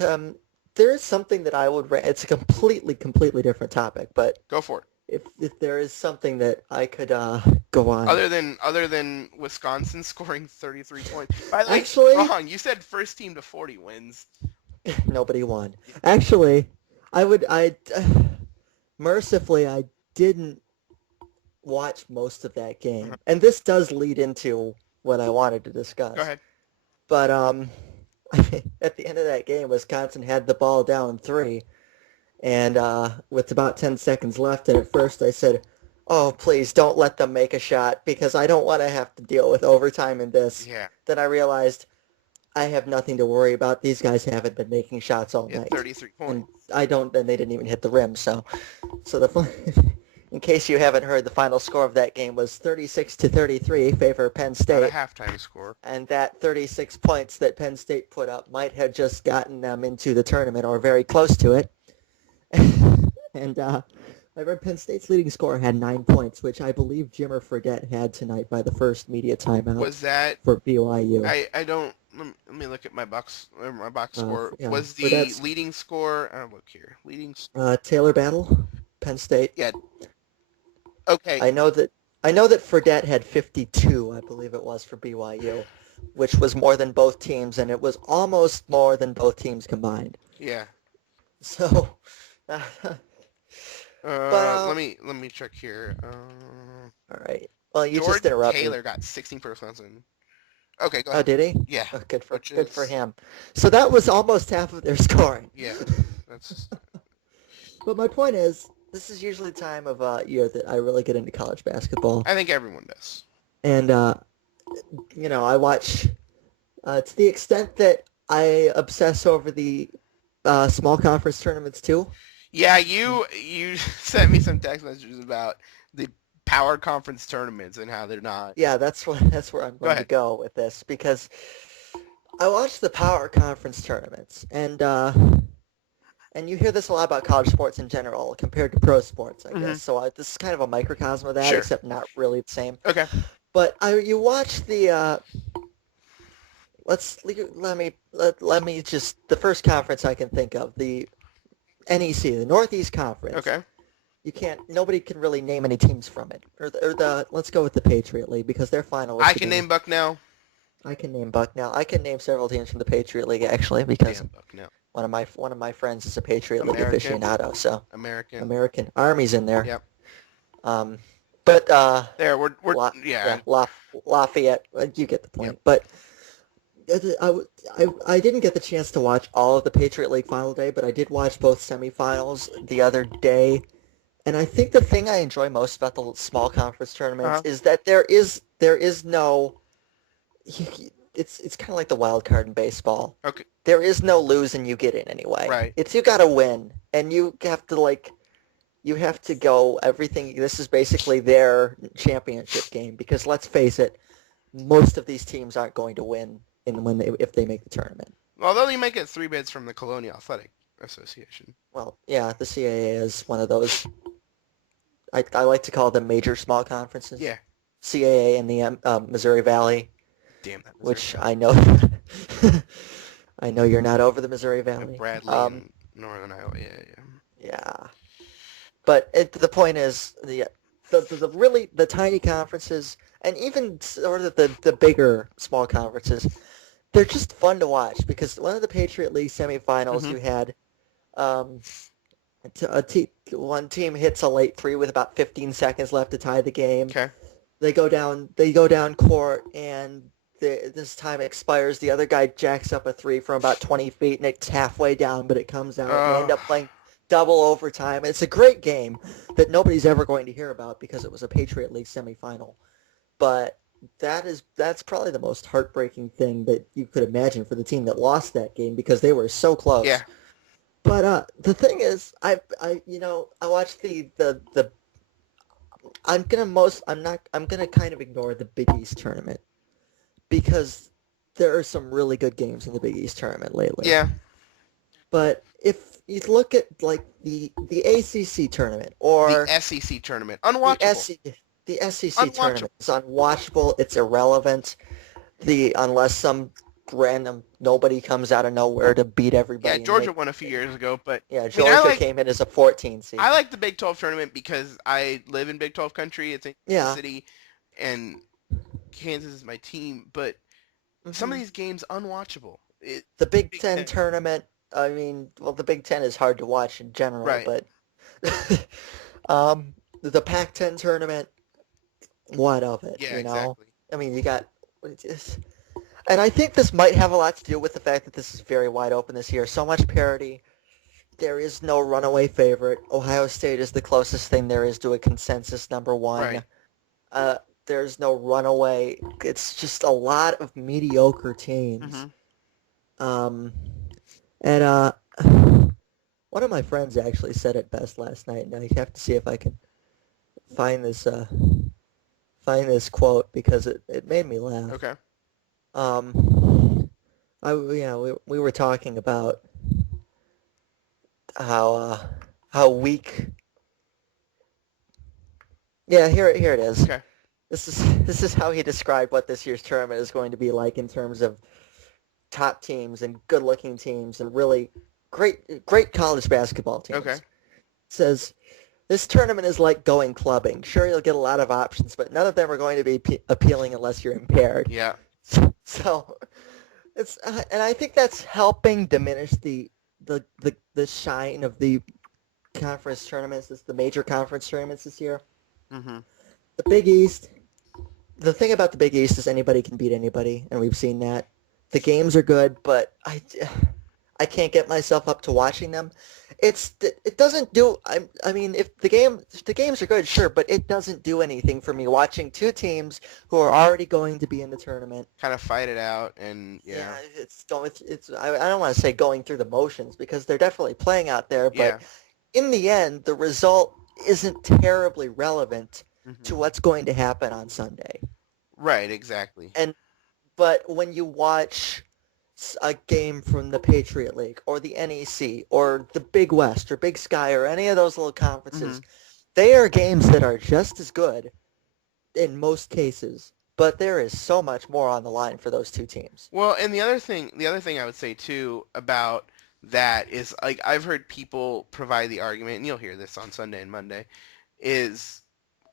Um, there is something that I would. It's a completely different topic, but Go for it. if there is something that I could go on. Other than Wisconsin scoring 33 points. By the way, Actually, wrong. You said first team to 40 wins. nobody won. Actually, I mercifully I didn't watch most of that Uh-huh. game, and this does lead into what I wanted to Go discuss. ahead. But at the end of that game, Wisconsin had the ball down three, and with about 10 seconds left, and at first I said, "Oh, please don't let them make a shot because I don't want to have to deal with overtime in this." Yeah. Then I realized I have nothing to worry about. These guys haven't been making shots all He had night, 33 and points. I don't. And they didn't even hit the rim. So in case you haven't heard, the final score of that game was 36-33 favor Penn Not a State, halftime score. and that 36 points that Penn State put up might have just gotten them into the tournament or very close to it. And I read Penn State's leading scorer had 9 points, which I believe Jimmer Fredette had tonight by the first media timeout Was that for BYU. I don't let me look at my box score. Yeah, Was the Fredette's leading score look here. Leading Taylor Battle, Penn State. Yeah, okay. I know that Fredette had 52, I believe it was for BYU, which was more than both teams, and it was almost more than both teams combined. Yeah. So, but Let me check here. all right. Well, you just George interrupted. Taylor got 16 first Wisconsin. Okay, go Oh, ahead. did he? Yeah, Oh, which good for is him. So that was almost half of their scoring. yeah. That's But my point is, this is usually the time of year that I really get into college basketball, I think everyone does. and I watch to the extent that I obsess over the small conference tournaments too. Yeah, you sent me some text messages about the power conference tournaments and how they're not. Yeah, that's where I'm Go going to ahead. go with this because I watch the power conference tournaments, and you hear this a lot about college sports in general compared to pro sports, I Hmm. guess. So this is kind of a microcosm of that, Sure. except not really the same. Okay. But you watch the let me just the first conference I can think of, the NEC, the Northeast Conference. Okay. Nobody can really name any teams from it. Or the let's go with the Patriot League because their I finalists can today. name Bucknell. I can name Bucknell. I can name several teams from the Patriot League actually because Damn Bucknell. one of my friends is a Patriot League American. aficionado. So American. American Army's in there. Yep. Um, but There. We're La, yeah, yeah. Lafayette. You get the Yep. point. But I didn't get the chance to watch all of the Patriot League final day, but I did watch both semifinals the other day. And I think the thing I enjoy most about the small conference tournaments Uh-huh. is that there is no it's kind of like the wild card in baseball. Okay. There is no lose and you get in anyway. Right. It's you got to win and you have to go everything. This is basically their championship game because let's face it, most of these teams aren't going to win if they make the tournament. Although you might get three bids from the Colonial Athletic Association. Well, yeah, the CAA is one of those. I like to call them major small conferences. Yeah. CAA and the Missouri Valley, Damn that Missouri which Valley. I know, I know you're not over the Missouri Valley. Bradley and Northern Iowa. Yeah, yeah. Yeah, but the point is the really the tiny conferences and even sort of the bigger small conferences, they're just fun to watch because one of the Patriot League semifinals Mm-hmm. you had um, one team hits a late three with about 15 seconds left to tie the game. Okay. They go down court and this time expires. The other guy jacks up a three from about 20 feet and it's halfway down, but it comes out. And they end Uh, up playing double overtime. It's a great game that nobody's ever going to hear about because it was a Patriot League semifinal. But that's probably the most heartbreaking thing that you could imagine for the team that lost that game because they were so yeah. close. But the thing is, I watched the I'm gonna kind of ignore the Big East tournament because there are some really good games in the Big East tournament lately. Yeah. But if you look at like the ACC tournament The or SEC tournament. the Unwatchable. the SEC Unwatchable. tournament, it's unwatchable. It's irrelevant. Unless some random, nobody comes out of nowhere to beat Yeah, everybody and Georgia make. won a few years ago, but Yeah, I mean, I Georgia like came in as a 14 seed. I like the Big 12 tournament because I live in Big 12 country. It's in Kansas Yeah. City, and Kansas is my team. But some of hmm these games unwatchable. The Big Big Ten Ten, tournament. I mean, well, the Big Ten is hard to watch in general, right? but the Pac-10 tournament, what of it? Yeah, You know, exactly. I mean, you got, and I think this might have a lot to do with the fact that this is very wide open this year. So much parity. There is no runaway favorite. Ohio State is the closest thing there is to a consensus number one. Right. Uh, there's no runaway. It's just a lot of mediocre teams. hmm Um, and one of my friends actually said it best last night, and I have to see if I can find this quote because it made me laugh. Okay. We were talking about how how weak. Yeah, here it is. Okay. This is how he described what this year's tournament is going to be like in terms of top teams and good-looking teams and really great college basketball Okay. teams. Says this tournament is like going clubbing. Sure, you'll get a lot of options, but none of them are going to be appealing unless you're impaired. Yeah. So it's and I think that's helping diminish the shine of the conference tournaments, the major conference tournaments this year. hmm The Big East. The thing about the Big East is anybody can beat anybody, and we've seen that. The games are good, but I can't get myself up to watching them. It doesn't do. I mean, if the games are good, sure, but it doesn't do anything for me watching two teams who are already going to be in the tournament. Kind of fight it out, and yeah. I don't want to say going through the motions because they're definitely playing out there, Yeah. but in the end, the result isn't terribly relevant hmm to what's going to happen on Sunday. Right. Exactly. But when you watch a game from the Patriot League or the NEC or the Big West or Big Sky or any of those little hmm conferences, they are games that are just as good in most cases, but there is so much more on the line for those two teams. Well, and the other thing I would say too about that is like I've heard people provide the argument, and you'll hear this on Sunday and Monday, is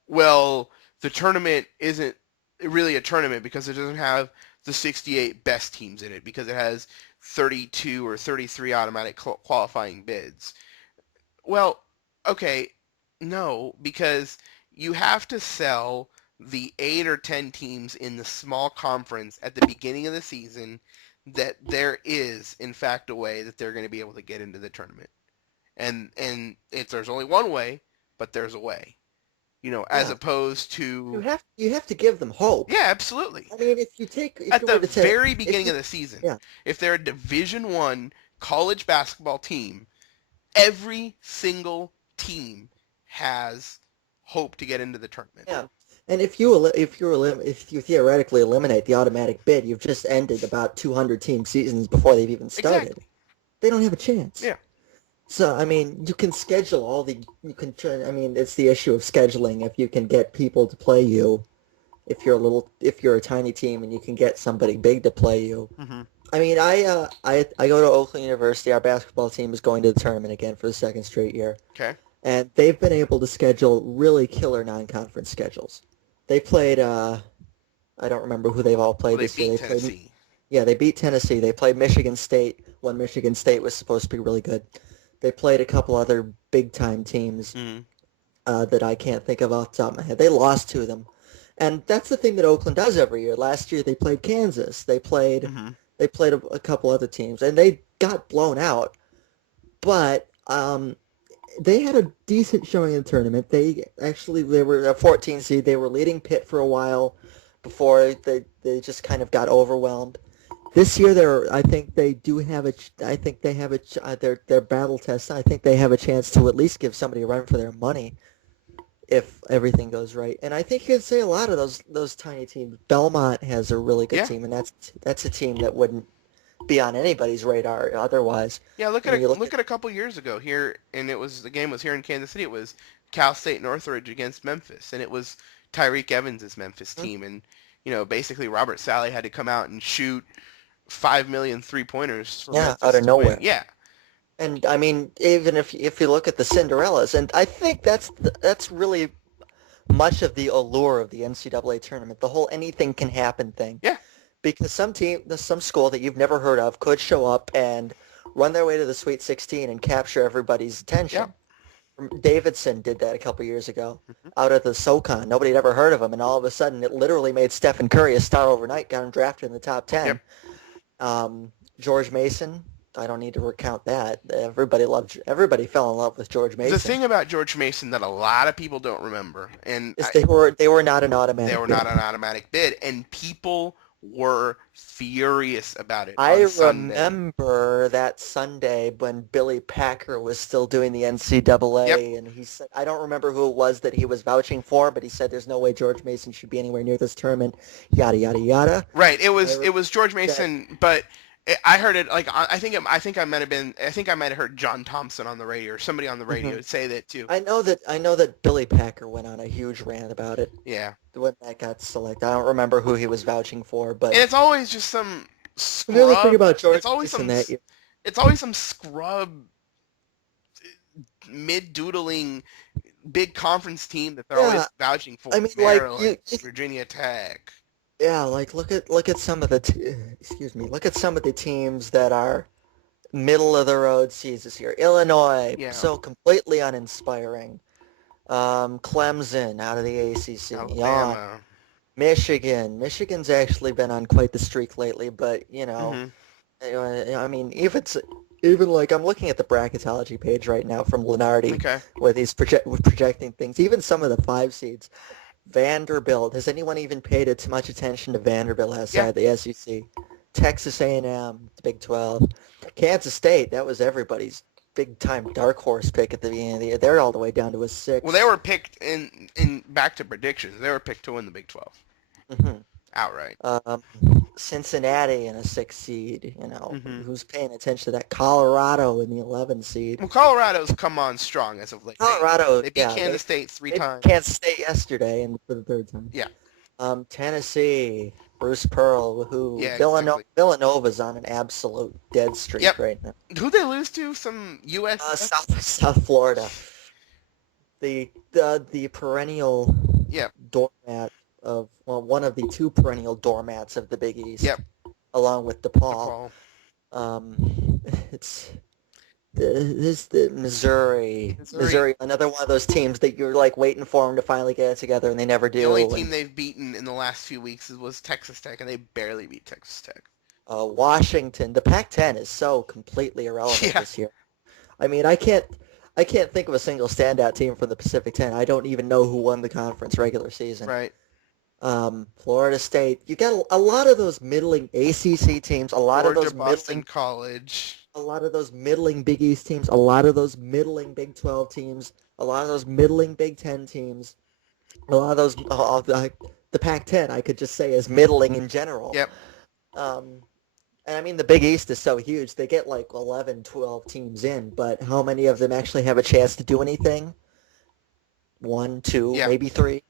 well, the tournament isn't really a tournament because it doesn't have the 68 best teams in it because it has 32 or 33 automatic qualifying bids. Well, okay, no, because you have to sell the 8 or 10 teams in the small conference at the beginning of the season that there is, in fact, a way that they're going to be able to get into the tournament. And if there's only one way, but there's a way. As Yeah, opposed to you have to give them hope. yeah, absolutely. I mean, if At you the were to take very if beginning you of the season, yeah if they're a Division One college basketball team, every single team has hope to get into the tournament. yeah, and if you theoretically eliminate the automatic bid, you've just ended about 200 team seasons before they've even started. Exactly. They don't have a chance. Yeah. So, I mean, you can schedule you can try, I mean, it's the issue of scheduling. If you can get people to play you, if you're a tiny team and you can get somebody big to play you. hmm I mean, I go to Oakland University. Our basketball team is going to the tournament again for the second straight year. Okay. And they've been able to schedule really killer non-conference schedules. They played, I don't remember who they've all Well, played they this year. beat They played, Tennessee. yeah, they beat Tennessee. They played Michigan State when Michigan State was supposed to be really good. They played a couple other big-time teams hmm that I can't think of off the top of my head. They lost to them. And that's the thing that Oakland does every year. Last year they played Kansas. hmm They played a couple other teams, and they got blown out. But they had a decent showing in the tournament. They were a 14 seed. They were leading Pitt for a while before they just kind of got overwhelmed. This year, I think they do have I think they have their battle test. I think they have a chance to at least give somebody a run for their money if everything goes right. And I think you can say a lot of those tiny teams. Belmont has a really good Yeah. team, and that's a team that wouldn't be on anybody's radar otherwise. Yeah. Look I at mean, you look look at a couple years ago here, and the game was here in Kansas City. It was Cal State Northridge against Memphis, and it was Tyreek Evans' Memphis at team, and basically Robert Sally had to come out and shoot 5 million three-pointers for Yeah, Memphis out of to win. nowhere. Yeah. And I mean, even if you look at the Cinderellas, and I think that's really much of the allure of the NCAA tournament, the whole anything can happen thing. Yeah. Because some school that you've never heard of could show up and run their way to the Sweet 16 and capture everybody's attention. Davidson did that a couple years ago Mm-hmm. out of the SoCon. Nobody had ever heard of him, and all of a sudden it literally made Stephen Curry a star overnight, got him drafted in the top 10. George Mason, I don't need to recount that. Everybody fell in love with George Mason. The thing about George Mason that a lot of people don't remember, and is they were not an automatic. They were not an automatic bid, and people were furious about it. I remember that Sunday when Billy Packer was still doing the NCAA, and he said, I don't remember who it was that he was vouching for, but he said there's no way George Mason should be anywhere near this tournament, yada yada yada. Right. It was George Mason, but I heard it like I think I might have heard John Thompson on the radio or somebody on the radio say that too. I know that Billy Packer went on a huge rant about it. Yeah. When that got selected, I don't remember who he was vouching for, but and it's always just some scrub. The other thing about George it's always some scrub mid-doodling big conference team that they're always vouching for. I mean, Maryland, Virginia Tech. Yeah, like look at some of the look at some of the teams that are middle of the road seasons here. Illinois, so completely uninspiring. Clemson out of the ACC. Alabama. Michigan's actually been on quite the streak lately, but I mean, even like I'm looking at the bracketology page right now from Lenardi, where he's projecting things. Even some of the 5 seeds. Vanderbilt. Has anyone even paid too much attention to Vanderbilt outside the SEC? Texas A&M, the Big 12. Kansas State, that was everybody's big-time dark horse pick at the beginning of the year. They're all the way down to a 6. Well, they were picked in back to predictions. They were picked to win the Big 12. Outright. Cincinnati in a 6 seed, who's paying attention to that? Colorado in the 11 seed. Well, Colorado's come on strong as of late. Colorado, they beat Kansas State 3 times. Kansas State yesterday and for the 3rd time. Yeah. Tennessee, Bruce Pearl, who Villanova's on an absolute dead streak right now. Who'd they lose to? Some U.S. South Florida. The perennial doormat of one of the 2 perennial doormats of the Big East. Along with DePaul. It's the Missouri, another one of those teams that you're like waiting for them to finally get it together, and they never do. The only team they've beaten in the last few weeks was Texas Tech, and they barely beat Texas Tech. Washington, the Pac-10 is so completely irrelevant this year. I mean, I can't think of a single standout team from the Pacific 10. I don't even know who won the conference regular season. Right. Florida State. You got a lot of those middling ACC teams, a lot of those Boston College. A lot of those middling Big East teams, a lot of those middling Big 12 teams, a lot of those middling Big 10 teams, a lot of those, the Pac-10, I could just say, is middling in general. Yep. And I mean, the Big East is so huge. They get like 11, 12 teams in, but how many of them actually have a chance to do anything? 1, 2, maybe 3.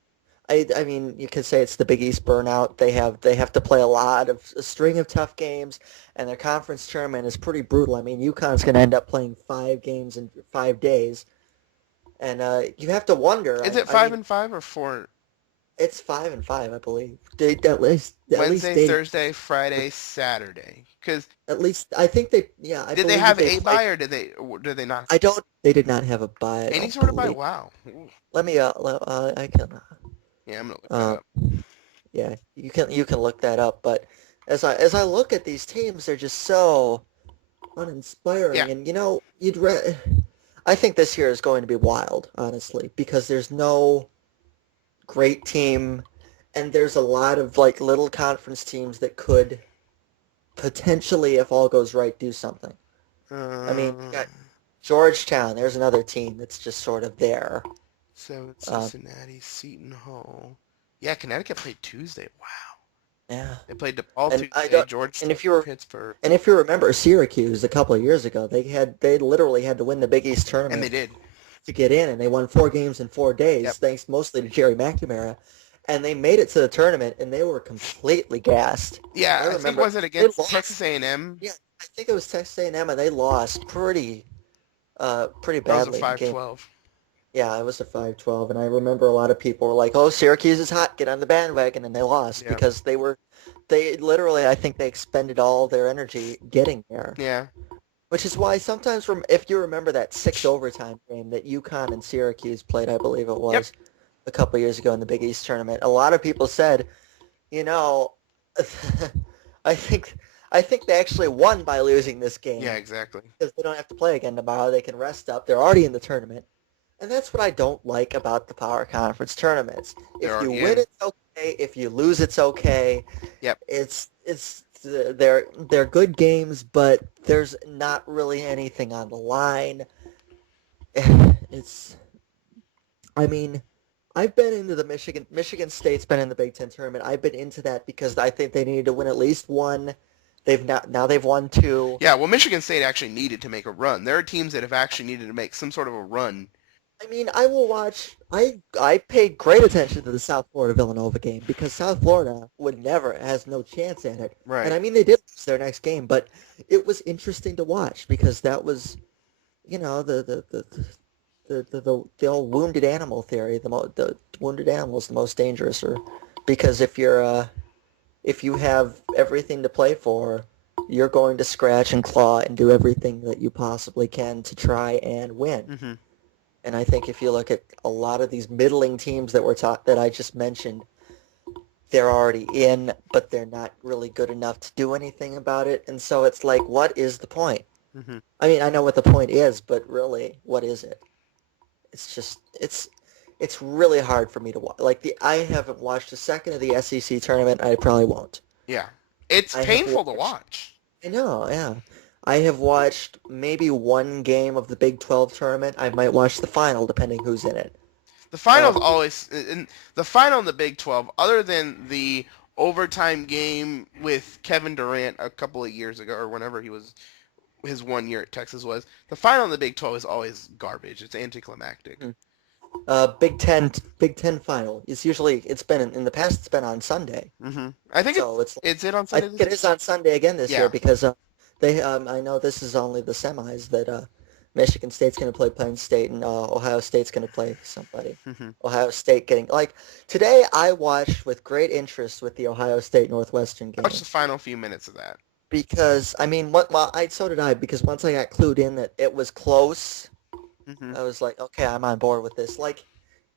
I mean, you could say it's the Big East burnout. They have to play a string of tough games, and their conference tournament is pretty brutal. I mean, UConn's going to end up playing 5 games in 5 days, and you have to wonder. Is it 5 and 5 or 4? It's 5 and 5, I believe. At least Wednesday, Thursday, Friday, Saturday. Because at least I think they. Yeah. Did they have a bye or did they not? I don't. They did not have a bye. Any sort of bye? Wow. Let me. I can. Yeah, I'm gonna look that up. Yeah, you can look that up. But as I look at these teams, they're just so uninspiring. Yeah. And I think this year is going to be wild, honestly, because there's no great team, and there's a lot of like little conference teams that could potentially, if all goes right, do something. I mean, you got Georgetown. There's another team that's just sort of there. Cincinnati, Seton Hall. Yeah, Connecticut played Tuesday. Wow. Yeah. They played DePaul Tuesday, Georgetown, Pittsburgh. And if you remember Syracuse a couple of years ago, they literally had to win the Big East tournament. And they did. To get in, and they won 4 games in 4 days, thanks mostly to Jerry McNamara. and they made it to the tournament, and they were completely gassed. Yeah, I I think remember was it they against Texas lost. A&M? Yeah, I think it was Texas A&M, and they lost pretty That was a badly in game. 5-12. Yeah, it was a 5-12, and I remember a lot of people were like, "Oh, Syracuse is hot, get on the bandwagon," and they lost Yeah. because they literally, I think they expended all their energy getting there. Yeah. Which is why sometimes, if you remember that 6 overtime game that UConn and Syracuse played, I believe it Yep. was a couple years ago in the Big East tournament, a lot of people said, you know, I think I think they actually won by losing this Yeah, game exactly. because they don't have to play again tomorrow. They can rest up. They're already in the tournament. And that's what I don't like about the power conference tournaments. They're If you already win, in. it's okay. If you lose, it's okay. Yep. They're good games, but there's not really anything on the line. It's I mean, I've been into the Michigan State's been in the Big Ten tournament. I've been into that because I think they needed to win at least one. Now they've won two. Yeah, well, Michigan State actually needed to make a run. There are teams that have actually needed to make some sort of a run. I mean, I will watch. I paid great attention to the South Florida Villanova game because South Florida has no chance at it. And Right. I mean, they did lose their next game, but it was interesting to watch because that was, the old wounded animal theory. The wounded animal is the most dangerous, or because if you have everything to play for, you're going to scratch and claw and do everything that you possibly can to try and win. Hmm. And I think if you look at a lot of these middling teams that I just mentioned, they're already in, but they're not really good enough to do anything about it. And so it's like, what is the point? Hmm. I mean, I know what the point is, but really, what is it? It's just it's really hard for me to watch. I haven't watched a second of the SEC tournament. I probably won't. Yeah. It's I have painful to watched. watch. I know, yeah. I have watched maybe one game of the Big 12 tournament. I might watch the final, depending who's in it. The finals Um, always, in the final in the Big 12, other than the overtime game with Kevin Durant a couple of years ago, or whenever his 1 year at Texas was, the final in the Big 12 is always garbage. It's anticlimactic. Big Ten final. In the past. It's been on Sunday, I think so it's. it's it on I Sunday think it is on Sunday again this year Yeah. because they. I know this is only the semis that Michigan State's going to play Penn State and Ohio State's going to play somebody. Hmm. Ohio State getting today. I watched with great interest with the Ohio State Northwestern Watch game the final few minutes of that. because I mean, so did I because once I got clued in that it was close, Hmm. I was like, okay, I'm on board with this.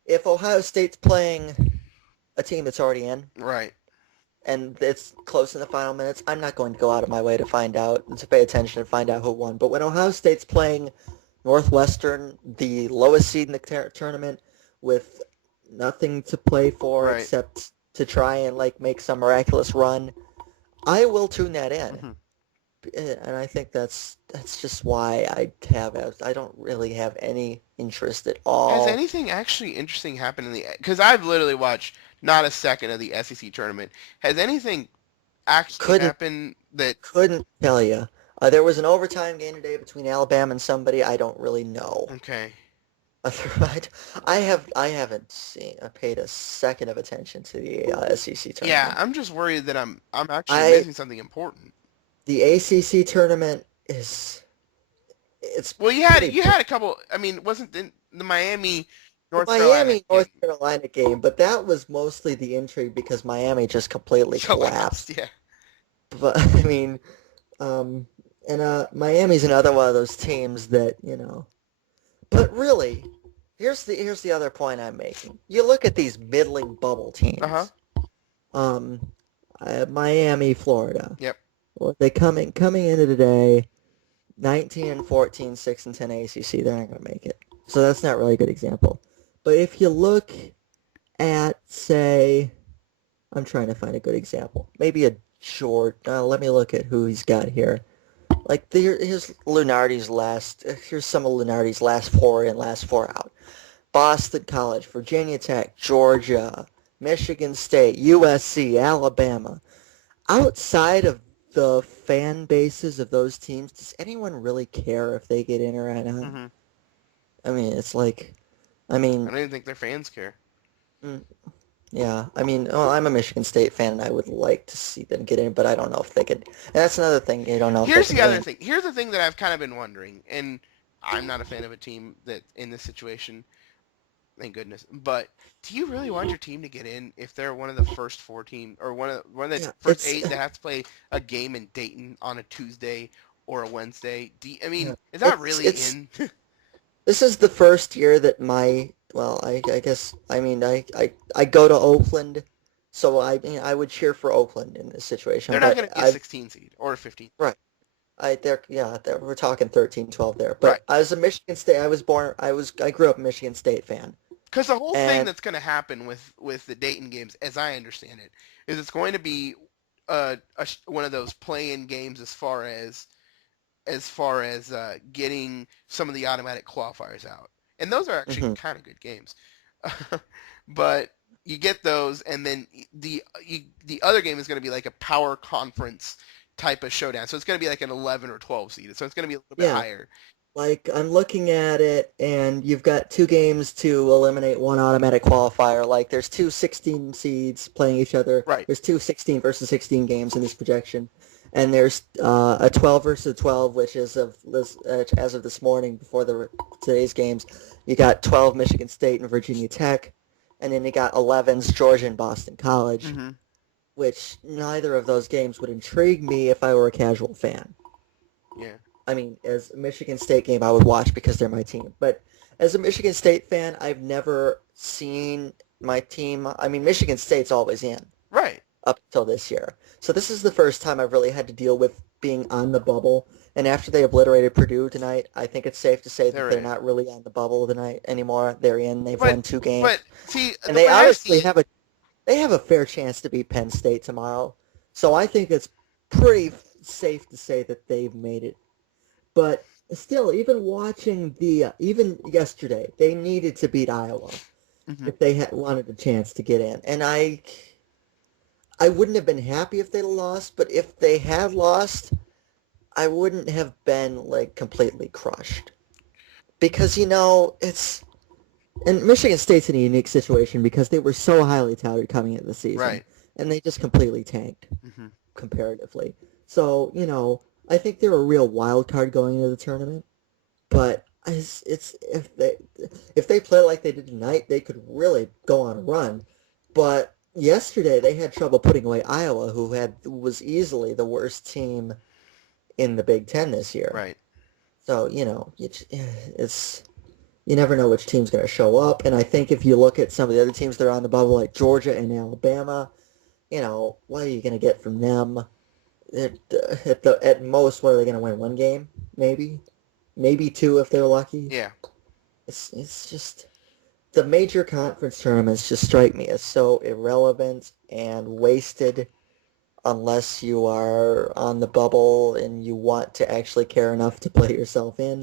If Ohio State's playing a team that's already in Right. and it's close in the final minutes, I'm not going to go out of my way to find out and to pay attention and find out who won. But when Ohio State's playing Northwestern, the lowest seed in the tournament, with nothing to play for Right. except to try and make some miraculous run, I will tune that in. Hmm. And I think that's just why I don't really have any interest at Has all. anything actually interesting happened in the? Because I've literally watched not a second of the SEC tournament. Has anything actually Couldn't happened that? couldn't tell you. There was an overtime game today between Alabama and somebody I don't really know. Okay. I haven't paid a second of attention to the SEC Yeah, tournament. I'm just worried that I'm actually I missing something important. The ACC tournament it's Well, pretty you big. had a couple. I mean, wasn't the Miami The North Carolina Miami North game Carolina game, but that was mostly the intrigue because Miami just completely collapsed? collapsed. Yeah. But I mean, and Miami's another one of those teams that But really, here's the other point I'm making. You look at these middling bubble Uh huh. teams. Um, Miami, Florida. Yep. Well, they coming into today, 19-14, 6-10 ACC. They're not going to make it. So that's not really a good example. But if you look at, say, I'm trying to find a good example. Maybe a short. Let me look at who he's got here. Here's some of Lunardi's last four in, last four out. Boston College, Virginia Tech, Georgia, Michigan State, USC, Alabama. Outside of the fan bases of those teams, does anyone really care if they get in or not? Hmm. I mean, it's like, I I mean, don't even think their fans care. mm, Yeah, I mean, well, I'm a Michigan State fan, and I would like to see them get in, but I don't know if they could. And that's another thing. You don't know if they Here's can the other win. thing. Here's the thing that I've kind of been wondering, and I'm not a fan of a team that in this situation, thank goodness. But do you really want your team to get in if they're one of the first 14 or one of the Yeah, first eight that have to play a game in Dayton on a Tuesday or a Wednesday? I yeah, mean, is that really it's in? this is the first year that well, I guess I mean I go to Oakland, so I would cheer for Oakland in this situation, They're not but going to be a 16 seed or a 15. right. We're talking 13, 12 there. Right. But as a Michigan State, I grew up a Michigan State fan. Because the whole thing And that's going to happen with the Dayton games, as I understand it, is it's going to be one of those play-in games as far as getting some of the automatic qualifiers out, and those are actually mhm, kind of good games. But you get those, and then the other game is going to be like a power conference type of showdown. So it's going to be like an 11 or 12 seed. So it's going to be a little bit yeah, higher. like I'm looking at it, and you've got two games to eliminate one automatic qualifier. Like there's two 16 seeds playing each other. Right. There's two 16 versus 16 games in this projection, and there's a 12 versus 12, which is of this as of this morning before today's games. You got 12 Michigan State and Virginia Tech, and then you got 11's Georgia and Boston College, Mm-hmm. which neither of those games would intrigue me if I were a casual fan. Yeah. I mean, as a Michigan State game, I would watch because they're my team. But as a Michigan State fan, I've never seen my team. I mean, Michigan State's always in Right. up until this year. So this is the first time I've really had to deal with being on the bubble. And after they obliterated Purdue tonight, I think it's safe to say that They're they're in. not really on the bubble tonight anymore. They're in. They've But won two games, but see, and the they way I see obviously it, have a fair chance to beat Penn State tomorrow. So I think it's pretty safe to say that they've made it. But still, even watching even yesterday, they needed to beat Iowa hmm if they had wanted a chance to get in. And I wouldn't have been happy if they lost, but if they had lost, I wouldn't have been like completely crushed. Because it's and Michigan State's in a unique situation because they were so highly touted coming into the season, right. and they just completely tanked hmm comparatively. So, I think they're a real wild card going into the tournament. But it's if they play like they did tonight, they could really go on a run. But yesterday they had trouble putting away Iowa, who was easily the worst team in the Big Ten this year. Right. So it's you never know which team's going to show up. And I think if you look at some of the other teams that are on the bubble, like Georgia and Alabama, what are you going to get from them? At most, what are they going to win? One game, maybe two if they're lucky. Yeah. It's just the major conference tournaments just strike me as so irrelevant and wasted unless you are on the bubble and you want to actually care enough to play yourself in.